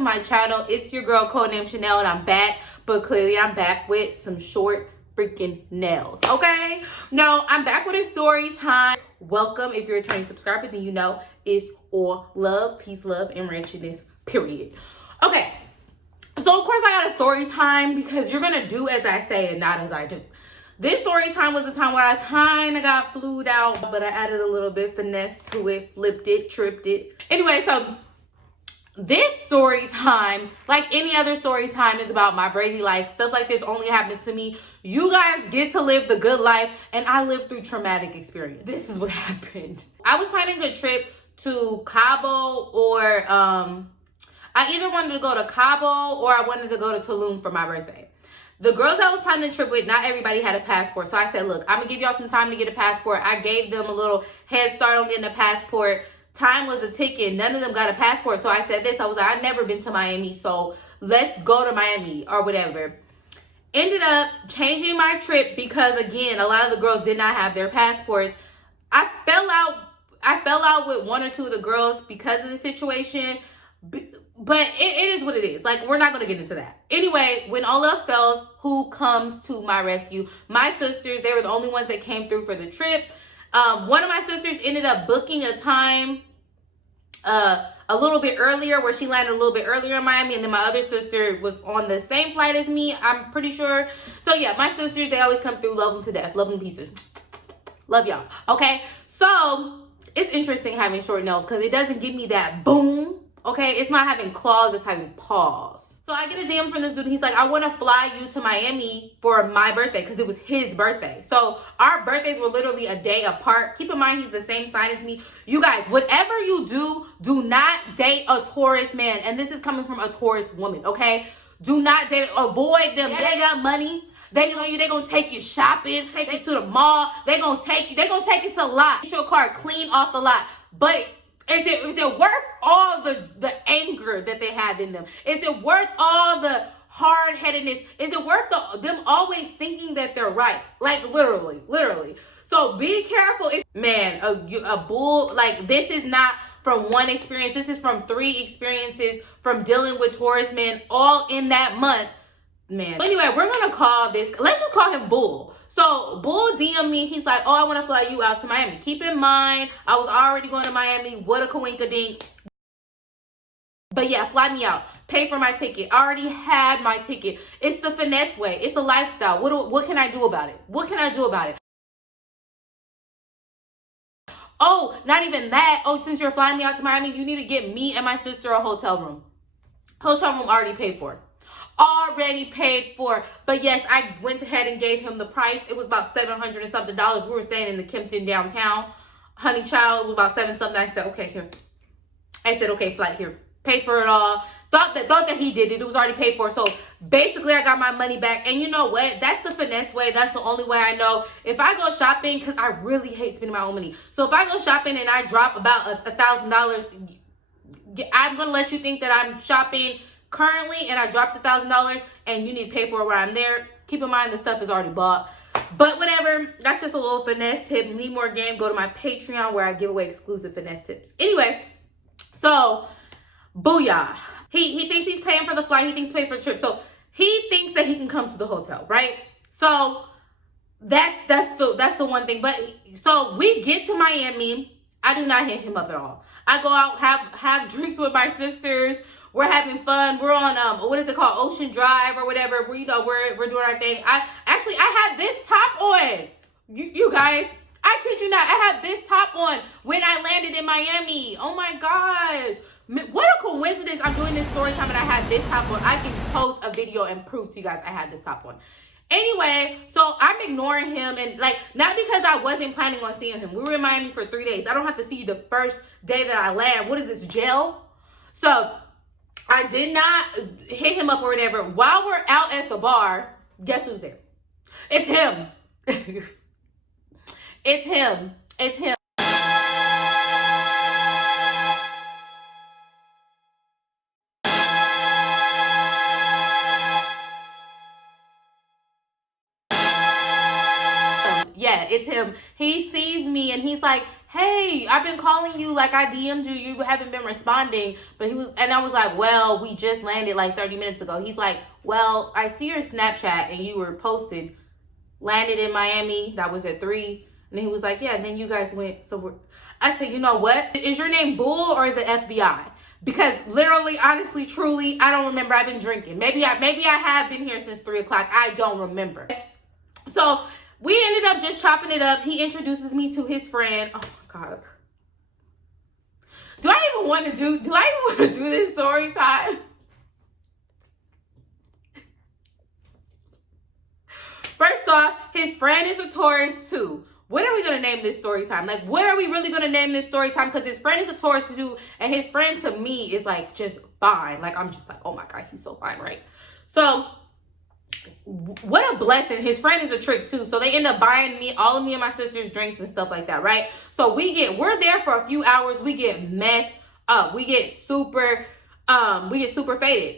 to my channel. It's your girl Codenamechanel, and I'm back, but clearly I'm back with some short freaking nails, okay? No, I'm back with a story time. Welcome. If you're a returning subscriber, then you know it's all love, peace, love, and wretchedness, period. Okay, so of course I got a story time because you're gonna do as I say and not as I do. This story time was the time where I kind of got flued out, but I added a little bit finesse to it, flipped it, tripped it. Anyway, so this story time, like any other story time, is about my crazy life. Stuff like this only happens to me. You guys get to live the good life, and I lived through traumatic experience. This is what happened. I was planning a trip to Cabo or, I either wanted to go to Cabo or I wanted to go to Tulum for my birthday. The girls I was planning the trip with, not everybody had a passport. So I said, look, I'm going to give y'all some time to get a passport. I gave them a little head start on getting a passport. Time was a ticking. None of them got a passport. So I said this. I was like, I've never been to Miami, so let's go to Miami or whatever. Ended up changing my trip because, again, a lot of the girls did not have their passports. I fell out with one or two of the girls because of the situation. But it is what it is. Like, we're not going to get into that. Anyway, when all else fails, who comes to my rescue? My sisters. They were the only ones that came through for the trip. One of my sisters ended up booking a time a little bit earlier, where she landed a little bit earlier in Miami. And then my other sister was on the same flight as me, I'm pretty sure. So, yeah, my sisters, they always come through. Love them to death. Love them to pieces. Love y'all. Okay? So, it's interesting having short nails because it doesn't give me that boom. Okay, it's not having claws, it's having paws. So I get a DM from this dude. He's like, I want to fly you to Miami for my birthday because it was his birthday. So our birthdays were literally a day apart. Keep in mind, he's the same sign as me. You guys, whatever you do, do not date a Taurus man. And this is coming from a Taurus woman, okay? Do not date, avoid them. They got money. They gonna take you shopping, take you to the mall. They gonna take you to the lot. Get your car clean off the lot. But is it worth all the anger that they have in them? Is it worth all the hard-headedness? Is it worth them always thinking that they're right? Like, literally. So be careful. Man, a bull, like, this is not from one experience. This is from 3 experiences from dealing with Taurus men all in that month. Man. Anyway, we're going to call this, let's just call him Bull. So Bull DM me. He's like, oh, I want to fly you out to Miami. Keep in mind, I was already going to Miami. What a coinkadink. But yeah, fly me out. Pay for my ticket. I already had my ticket. It's the finesse way. It's a lifestyle. What can I do about it? What can I do about it? Oh, not even that. Oh, since you're flying me out to Miami, you need to get me and my sister a hotel room. Hotel room already paid for. But yes, I went ahead and gave him the price. It was about $700 and something. We were staying in the Kempton downtown. Honey child, it was about 7 something. I said, okay, here. I said, okay, flight here. Pay for it all. Thought that he did it. It was already paid for. So basically, I got my money back. And you know what? That's the finesse way. That's the only way I know. If I go shopping, because I really hate spending my own money. So if I go shopping and I drop about $1,000, I'm going to let you think that I'm shopping currently and I dropped $1,000 and you need to pay for it while I'm there. Keep in mind the stuff is already bought. But whatever, that's just a little finesse tip. You need more game, go to my Patreon where I give away exclusive finesse tips. Anyway, so booyah. He thinks he's paying for the flight. He thinks he's paying for the trip. So he thinks that he can come to the hotel, right? So that's the one thing. But so we get to Miami. I do not hit him up at all. I go out, have drinks with my sisters. We're having fun. We're on what is it called, Ocean Drive or whatever. We're doing our thing. I had this top on. You guys, I kid you not. I had this top on when I landed in Miami. Oh my gosh. What a coincidence. I'm doing this story time and I had this top on. I can post a video and prove to you guys I had this top on. Anyway, so I'm ignoring him, and like, not because I wasn't planning on seeing him. We were in Miami for 3 days. I don't have to see you the first day that I land. What is this, jail? So I did not hit him up or whatever. While we're out at the bar, guess who's there? It's him. It's him. It's him. Yeah, it's him. He sees me and he's like, hey, I've been calling you, like I DM'd you, you haven't been responding. But and I was like, well, we just landed like 30 minutes ago. He's like, well, I see your Snapchat and you were posted, landed in Miami, that was at 3. And he was like, yeah, and then you guys went, I said, you know what? Is your name Bull or is it FBI? Because literally, honestly, truly, I don't remember. I've been drinking. Maybe I have been here since 3 o'clock. I don't remember. So we ended up just chopping it up. He introduces me to his friend. Oh my God. Do I even want to do this story time? First off, his friend is a Taurus too. What are we going to name this story time? Like, what are we really going to name this story time? Because his friend is a Taurus too, and his friend to me is like just fine. Like, I'm just like, oh my God, he's so fine, right? So, what a blessing. His friend is a trick too. So they end up buying all of me and my sister's drinks and stuff like that, right? So we're there for a few hours. We get messed up. We get super faded.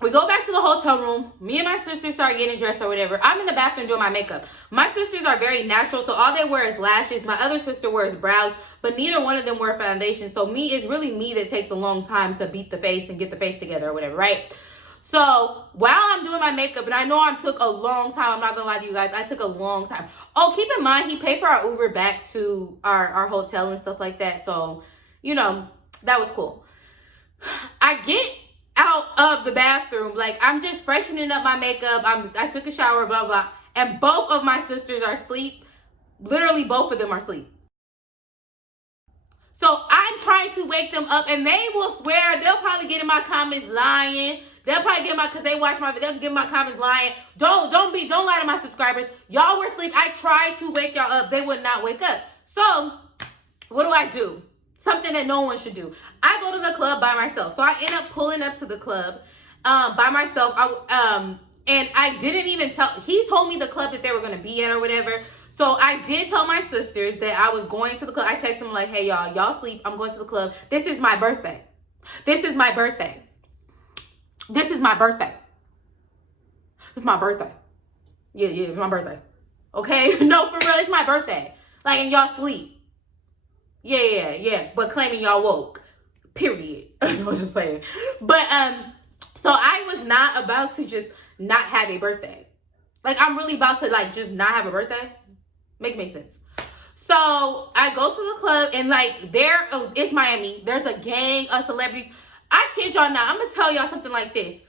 We go back to the hotel room. Me and my sister start getting dressed or whatever. I'm in the bathroom doing my makeup. My sisters are very natural, so all they wear is lashes. My other sister wears brows, but neither one of them wear foundation. So it's really me that takes a long time to beat the face and get the face together or whatever, right? So while I'm doing my makeup, and I know I took a long time, I'm not gonna lie to you guys, I took a long time. Oh, keep in mind, he paid for our Uber back to our hotel and stuff like that. So, you know, that was cool. I get out of the bathroom, like I'm just freshening up my makeup. I took a shower, blah, blah, and both of my sisters are asleep. Literally, both of them are asleep. So I'm trying to wake them up, and they will swear, they'll probably get in my comments lying. They'll probably get because they watch my video, they'll get my comments lying. Don't lie to my subscribers. Y'all were asleep. I tried to wake y'all up. They would not wake up. So what do? Something that no one should do. I go to the club by myself. So I end up pulling up to the club by myself. And I didn't even he told me the club that they were going to be at or whatever. So I did tell my sisters that I was going to the club. I texted them like, hey, y'all sleep. I'm going to the club. This is my birthday. This is my birthday. This is my birthday. It's my birthday. Yeah, it's my birthday. Okay? No, for real, it's my birthday. Like, and y'all sleep. Yeah. But claiming y'all woke. Period. I was just playing. But, so I was not about to just not have a birthday. Like, I'm really about to, like, just not have a birthday. Make sense. So, I go to the club, and, like, it's Miami. There's a gang of celebrities. I kid y'all not. I'm going to tell y'all something like this.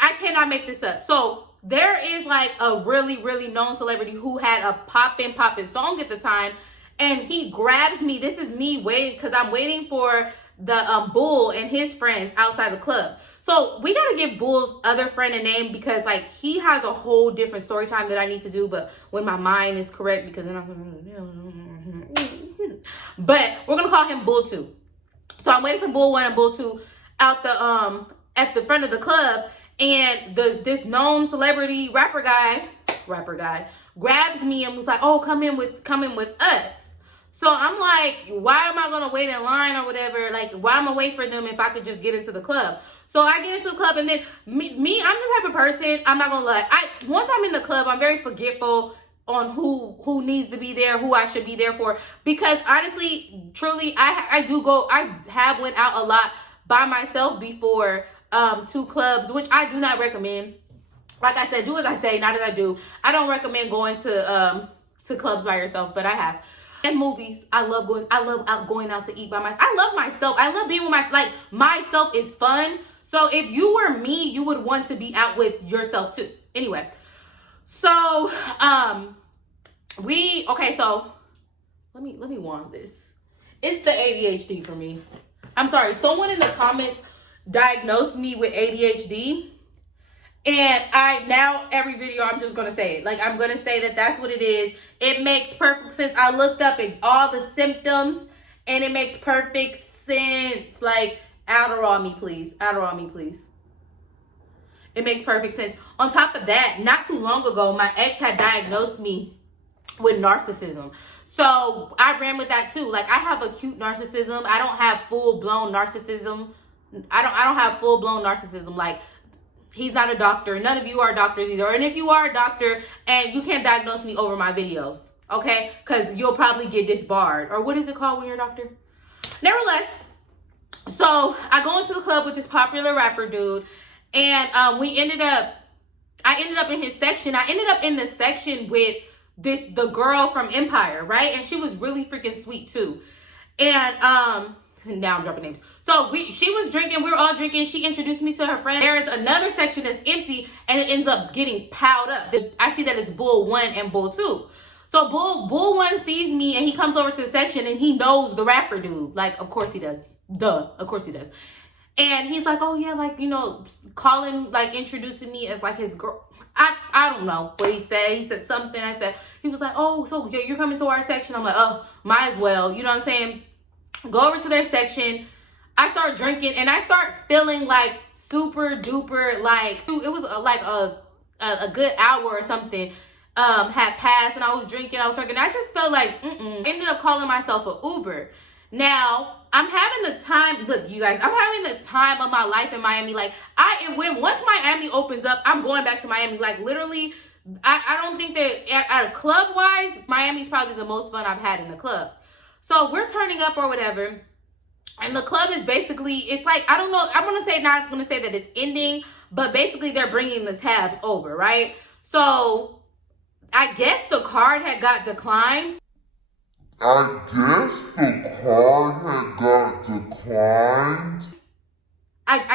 I cannot make this up. So, there is, like, a really, really known celebrity who had a poppin' song at the time. And he grabs me. This is me waiting, because I'm waiting for the Bull and his friends outside the club. So, we got to give Bull's other friend a name, because, like, he has a whole different story time that I need to do. But when my mind is correct, because then but we're going to call him Bull 2. So I'm waiting for Bull 1 and Bull 2 out at the front of the club, and this known celebrity rapper guy grabs me and was like, "Oh, come in with us." So I'm like, why am I gonna wait in line or whatever? Like, why am I wait for them if I could just get into the club? So I get into the club, and then me, I'm the type of person, I'm not gonna lie. Once I'm in the club, I'm very forgetful on who needs to be there, who I should be there for. Because honestly, truly, I have went out a lot by myself before to clubs, which I do not recommend. Like I said, do as I say, not as I do. I don't recommend going to clubs by yourself, but I have. And movies, I love going out to eat by myself. I love myself. I love being with myself is fun. So if you were me, you would want to be out with yourself too. Anyway. So, so let me warn this. It's the ADHD for me. I'm sorry. Someone in the comments diagnosed me with ADHD, and now every video I'm just going to say it. Like, I'm going to say that that's what it is. It makes perfect sense. I looked up at all the symptoms, and it makes perfect sense. Like, Adderall me, please. Adderall me, please. It makes perfect sense. On top of that, not too long ago, my ex had diagnosed me with narcissism. So I ran with that too. Like, I have acute narcissism. I don't have full-blown narcissism. I don't have full-blown narcissism. Like, he's not a doctor. None of you are doctors either. And if you are a doctor and you can't diagnose me over my videos, okay? Because you'll probably get disbarred. Or what is it called when you're a doctor? Nevertheless, so I go into the club with this popular rapper dude, and I ended up in his section. I ended up in the section with the girl from Empire, right? And she was really freaking sweet too. And now I'm dropping names. So she was drinking, we were all drinking. She introduced me to her friend. There's another section that's empty, and it ends up getting piled up. I see that it's Bull 1 and Bull 2. So Bull 1 sees me, and he comes over to the section, and he knows the rapper dude. Like, of course he does. Duh, of course he does. And he's like, oh yeah, like, you know, calling, like, introducing me as like his girl. I don't know what he said. He said something. He was like, oh, so you're coming to our section? I'm like, oh, might as well. You know what I'm saying? Go over to their section. I start drinking, and I start feeling like super duper, like, it was like a good hour or something had passed, and I was drinking, I was drinking. I just felt like, ended up calling myself an Uber. Now, I'm having the time, look, you guys, I'm having the time of my life in Miami. Like, once Miami opens up, I'm going back to Miami. Like, literally, I don't think that, at a club-wise, Miami's probably the most fun I've had in the club. So, we're turning up or whatever, and the club is basically, it's like, I don't know, I'm going to say, not going to say that it's ending, but basically they're bringing the tabs over, right? So, I guess the card had got declined. I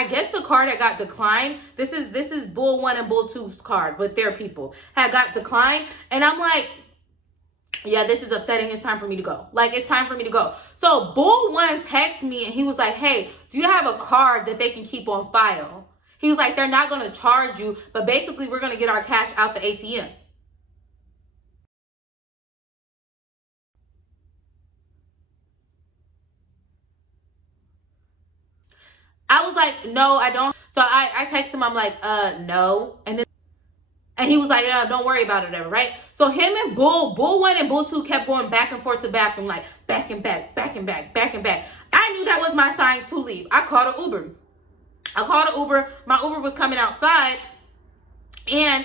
guess the card had got declined. This is Bull 1 and Bull 2's card with their people. Had got declined. And I'm like, yeah, this is upsetting. It's time for me to go. Like, it's time for me to go. So Bull 1 texted me, and he was like, hey, do you have a card that they can keep on file? He was like, they're not going to charge you, but basically we're going to get our cash out the ATM. I was like, no, I don't. So I texted him, I'm like, no. And he was like, yeah, don't worry about it, whatever, right? So him and Bull 1 and Bull 2 kept going back and forth to the bathroom, like back and back, back and back, back and back. I knew that was my sign to leave. I called an Uber. My Uber was coming outside. And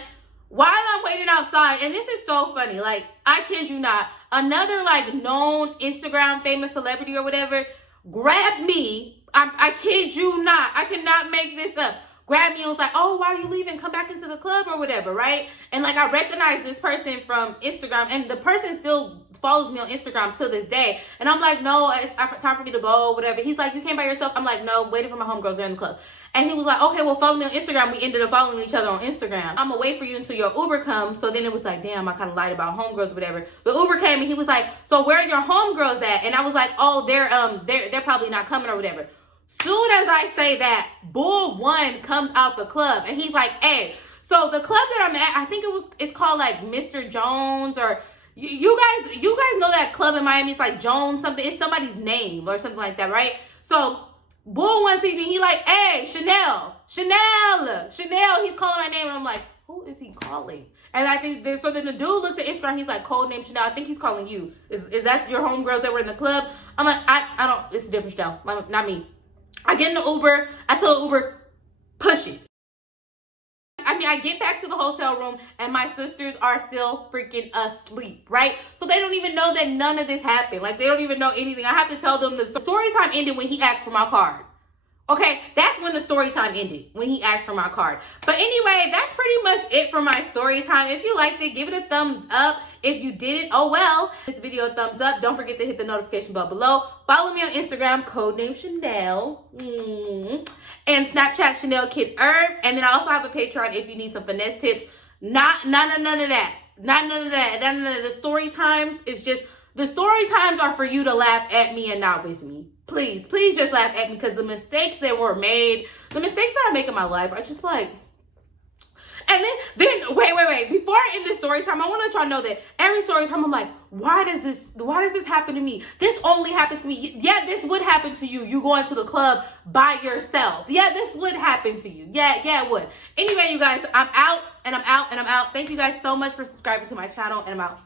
while I'm waiting outside, and this is so funny, like, I kid you not, another like known Instagram famous celebrity or whatever grabbed me. I kid you not. I cannot make this up. Grabbed me and was like, oh, why are you leaving? Come back into the club or whatever, right? And like, I recognized this person from Instagram, and the person still follows me on Instagram to this day. And I'm like, no, it's time for me to go, whatever. He's like, you came by yourself? I'm like, no, waiting for my homegirls. They're in the club. And he was like, okay, well, follow me on Instagram. We ended up following each other on Instagram. I'm gonna wait for you until your Uber comes. So then it was like, damn, I kind of lied about homegirls or whatever. The Uber came, and he was like, so where are your homegirls at? And I was like, oh, they're probably not coming or whatever. Soon as I say that, Bull 1 comes out the club, and he's like, hey, so the club that I'm at, I think it's called like Mr. Jones, or you guys know that club in Miami. It's like Jones something. It's somebody's name or something like that, right? So Bull 1 sees me, he like, hey, Chanel. He's calling my name, and I'm like, who is he calling? And I think so then the dude looks at Instagram, he's like, Codenamechanel, I think he's calling you. Is that your homegirls that were in the club? I'm like, I don't, it's a different Chanel, not me. I get in the Uber. I tell the Uber, push it. I mean, I get back to the hotel room, and my sisters are still freaking asleep, right? So they don't even know that none of this happened. Like, they don't even know anything. I have to tell them the story time ended when he asked for my card. Okay, that's when the story time ended, when he asked for my card. But anyway, that's pretty much it for my story time. If you liked it, give it a thumbs up. If you didn't, oh well. This video a thumbs up. Don't forget to hit the notification bell below. Follow me on Instagram, Codenamechanel. And Snapchat, Chanel Kid Herb. And then I also have a Patreon if you need some finesse tips. None of that. The story times is just, the story times are for you to laugh at me and not with me. Please just laugh at me, because the mistakes that were made, the mistakes that I make in my life are just like, and then wait. Before I end this story time, I want to let y'all know that every story time I'm like, why does this happen to me? This only happens to me. Yeah, this would happen to you. You going to the club by yourself. Yeah, this would happen to you. Yeah, it would. Anyway, you guys, I'm out. Thank you guys so much for subscribing to my channel, and I'm out.